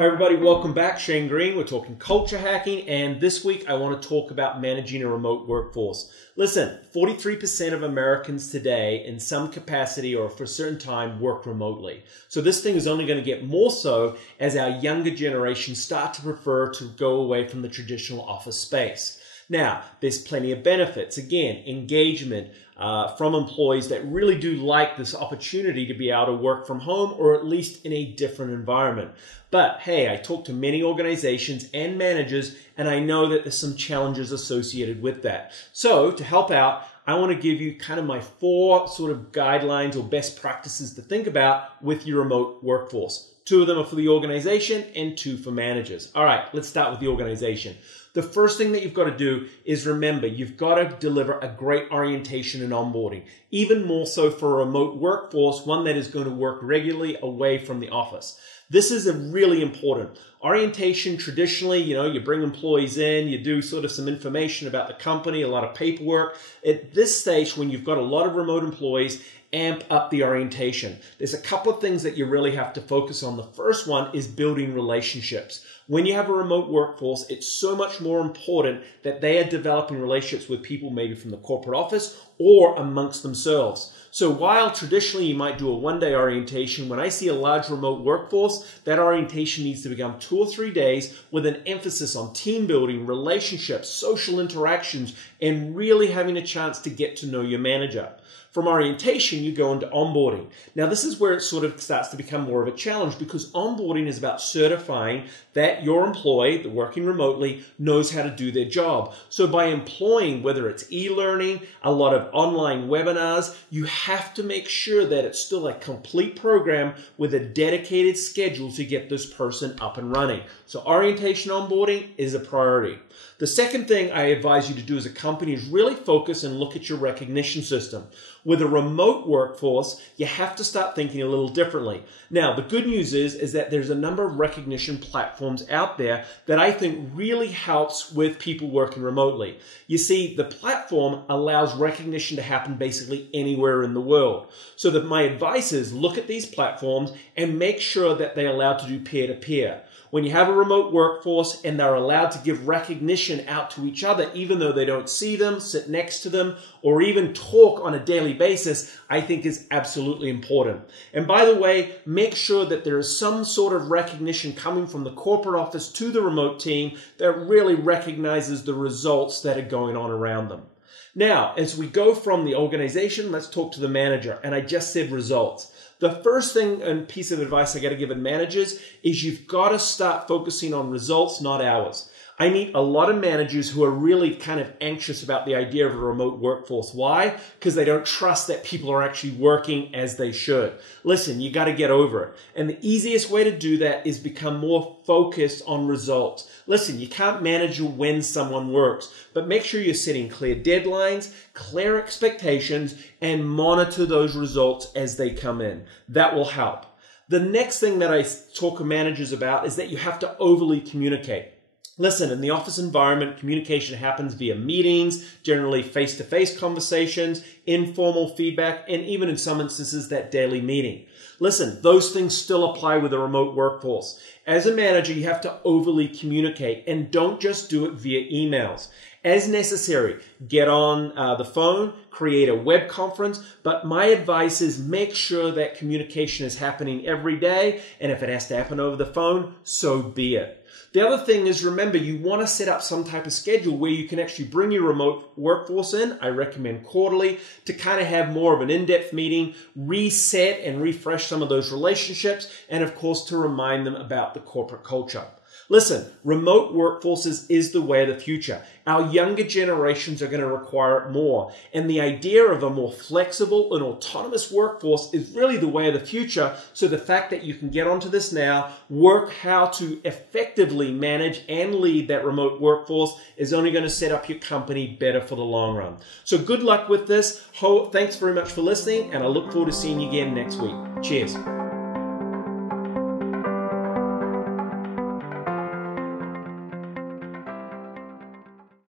Hi everybody, welcome back. Shane Green. We're talking culture hacking, and this week I want to talk about managing a remote workforce. Listen, 43% of Americans today in some capacity or for a certain time work remotely. So this thing is only going to get more so as our younger generation start to prefer to go away from the traditional office space. Now, there's plenty of benefits. Again, engagement from employees that really do like this opportunity to be able to work from home or at least in a different environment. But hey, I talk to many organizations and managers, and I know that there's some challenges associated with that. So to help out, I want to give you kind of my 4 sort of guidelines or best practices to think about with your remote workforce. 2 of them are for the organization and 2 for managers. All right, let's start with the organization. The first thing that you've got to do is remember, you've got to deliver a great orientation and onboarding, even more so for a remote workforce, one that is going to work regularly away from the office. This is really important. Orientation, traditionally, you bring employees in, you do sort of some information about the company, a lot of paperwork. At this stage, when you've got a lot of remote employees, amp up the orientation. There's a couple of things that you really have to focus on. The first one is building relationships. When you have a remote workforce, it's so much more important that they are developing relationships with people maybe from the corporate office or amongst themselves. So while traditionally you might do a one-day orientation, when I see a large remote workforce, that orientation needs to become 2 or 3 days with an emphasis on team building, relationships, social interactions, and really having a chance to get to know your manager. From orientation, you go into onboarding. Now, this is where it sort of starts to become more of a challenge because onboarding is about certifying that your employee, working remotely, knows how to do their job. So by employing, whether it's e-learning, a lot of online webinars, you have to make sure that it's still a complete program with a dedicated schedule to get this person up and running. So orientation onboarding is a priority. The second thing I advise you to do as a company is really focus and look at your recognition system. With a remote workforce, you have to start thinking a little differently. Now, the good news is that there's a number of recognition platforms out there that I think really helps with people working remotely. You see, the platform allows recognition to happen basically anywhere in the world. So that my advice is look at these platforms and make sure that they're allowed to do peer-to-peer. When you have a remote workforce and they're allowed to give recognition out to each other, even though they don't see them, sit next to them, or even talk on a daily basis, I think is absolutely important. And by the way, make sure that there is some sort of recognition coming from the corporate office to the remote team that really recognizes the results that are going on around them. Now, as we go from the organization, let's talk to the manager. And I just said results. The first thing and piece of advice I got to give managers is you've got to start focusing on results, not hours. I meet a lot of managers who are really kind of anxious about the idea of a remote workforce. Why? Because they don't trust that people are actually working as they should. Listen, you got to get over it. And the easiest way to do that is become more focused on results. Listen, you can't manage when someone works, but make sure you're setting clear deadlines, clear expectations, and monitor those results as they come in. That will help. The next thing that I talk to managers about is that you have to overly communicate. Listen, in the office environment, communication happens via meetings, generally face-to-face conversations, informal feedback, and even in some instances, that daily meeting. Listen, those things still apply with a remote workforce. As a manager, you have to overly communicate, and don't just do it via emails. As necessary, get on the phone, create a web conference, but my advice is make sure that communication is happening every day, and if it has to happen over the phone, so be it. The other thing is, remember, you want to set up some type of schedule where you can actually bring your remote workforce in. I recommend quarterly to kind of have more of an in-depth meeting, reset and refresh some of those relationships, and of course, to remind them about the corporate culture. Listen, remote workforces is the way of the future. Our younger generations are going to require it more. And the idea of a more flexible and autonomous workforce is really the way of the future. So the fact that you can get onto this now, work how to effectively manage and lead that remote workforce is only going to set up your company better for the long run. So good luck with this. Thanks very much for listening, and I look forward to seeing you again next week. Cheers.